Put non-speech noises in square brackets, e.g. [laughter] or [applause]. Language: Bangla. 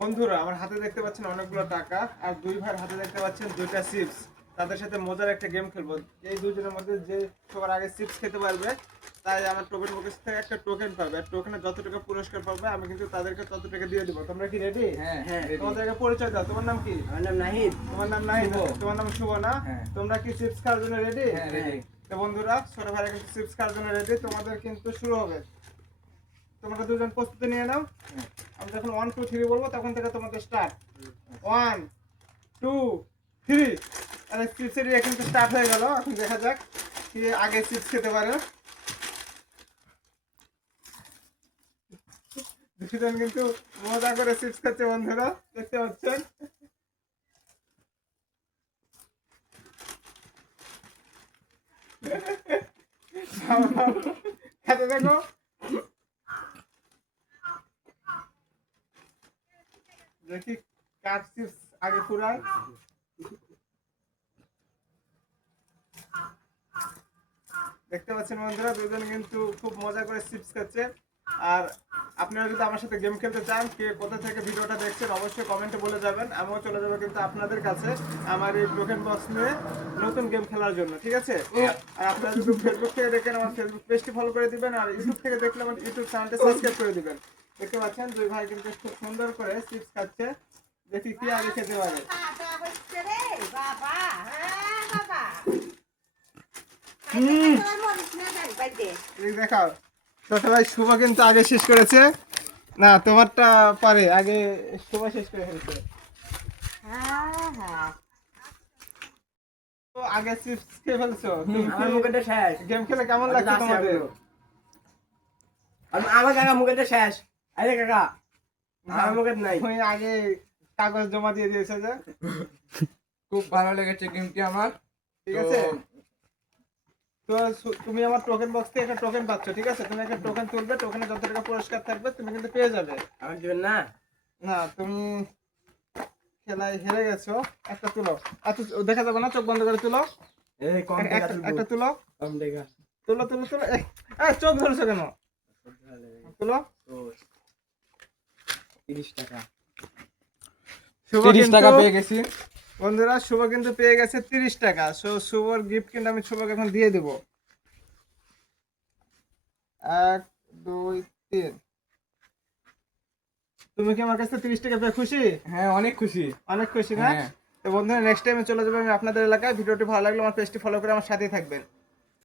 বন্ধুরা আমার হাতে দেখতে পাচ্ছেন অনেকগুলো টাকা আর দুই ভাইয়ের হাতে দেখতে পাচ্ছেন দুইটা চিপস। তাদের সাথে মজার একটা গেম খেলব। এই দুজনের মধ্যে যে সবার আগে চিপস খেতে পারবে তাই আমার টোকেন বক্স থেকে একটা টোকেন পাবে। আর টোকেনে যত টাকা পুরস্কার পাবে আমি কিন্তু তাদেরকে তত টাকা দিয়ে দিব। তোমরা কি রেডি হ্যাঁ হ্যাঁ। তোমাদেরকে পরিচয় দাও। তোমার নাম কি? আমার নাম নাহিদ। তোমার নাম শুভ। তোমার নাম শুভ না? হ্যাঁ। তোমরা কি চিপস খাওয়ার জন্য রেডি হ্যাঁ রেডি তো বন্ধুরা ছোট ভাইরা কিন্তু চিপস খাওয়ার জন্য রেডি তোমাদের কিন্তু শুরু হবে। তোমরা দুজন প্রস্তুতি নিয়ে নাও। হ্যাঁ। আমি যখন ওয়ান টু থ্রি বলব, তখন থেকে তোমাদের স্টার্ট ওয়ান টু থ্রি আরে চিপসের ইয়ে কিন্তু স্টার্ট হয়ে গেল, এখন দেখা যাক কি আগে চিপস খেতে পারে। দুজন কিন্তু মজা করে চিপস খাচ্ছে বন্ধুরা, দেখতে পাচ্ছেন? [laughs] খেতে দেখো। দেখি কাঠ চিপস আগে পুরায় দেখতে পাচ্ছেন বন্ধুরা, দুজন কিন্তু খুব মজা করে চিপস খাচ্ছে। আর আপনারা যদি আমার সাথে গেম খেলতে চান, কে কোথা থেকে ভিডিওটা দেখছেন, অবশ্যই কমেন্টে বলে যাবেন। আমিও চলে যাব কিন্তু আপনাদের কাছে আমার এই টোকেন বক্স নিয়ে নতুন গেম খেলার জন্য, ঠিক আছে? আর আপনারা যদি ফেসবুক থেকে দেখেন, আমার ফেসবুক পেজটি ফলো করে দিবেন, আর ইউটিউব থেকে দেখলে আমার ইউটিউব চ্যানেলটি সাবস্ক্রাইব করে দিবেন। দেখতে পাচ্ছেন দুই ভাই কিন্তু খুব সুন্দর করে চিপস খাচ্ছে। দেখি কি আগে খেতে পারে দেখাও। ছোট ভাই শুভ কিন্তু আগে শেষ করেছে। না তোমারটা পারে। আগে শুভ শেষ করে ফেলছে। তো আগে চিপস খেয়ে ফেলছো? গেম খেলে কেমন লাগছে তোমাদের? আমার কাকা মুখেটা শেষ। আরে কাকা মুখে নাই। তুমি আগে কাগজ জমা দিয়ে দিয়েছে যে। খুব ভালো লেগেছে গেমটি আমার। ঠিক আছে? তো তুমি আমার টোকেন বক্স থেকে একটা টোকেন পাচ্ছ ঠিক আছে? তুমি একটা টোকেন তুলবে টোকেনে যত টাকা পুরস্কার থাকবে তুমি কিন্তু পেয়ে যাবে। আমার দিবেন না? না তুমি খেলায় হেরে গেছো একটা তুলো। আচ্ছা দেখা যাবে না চোখ বন্ধ করে তুলো। একটা তুলো। তুলো তুলো তুলো। চোখ ধরেছো কেন? তুলো। তিরিশ টাকা। তিরিশ টাকা পেয়ে গেছি। বন্ধুরা শুভ কিন্তু পেয়ে গেছে তিরিশ টাকা। সো শুভর গিফট কিন্তু আমি শুভকে এখন দিয়ে দেব। এক দুই তিন। তুমি কি আমার কাছে তিরিশ টাকা পেয়ে খুশি? হ্যাঁ অনেক খুশি। অনেক খুশি না? হ্যাঁ। তো বন্ধুরা নেক্সট টাইমে চলে যাবে আমি আপনাদের এলাকায়। ভিডিওটি ভালো লাগলে আমার পেজটি ফলো করে আমার সাথেই থাকবেন।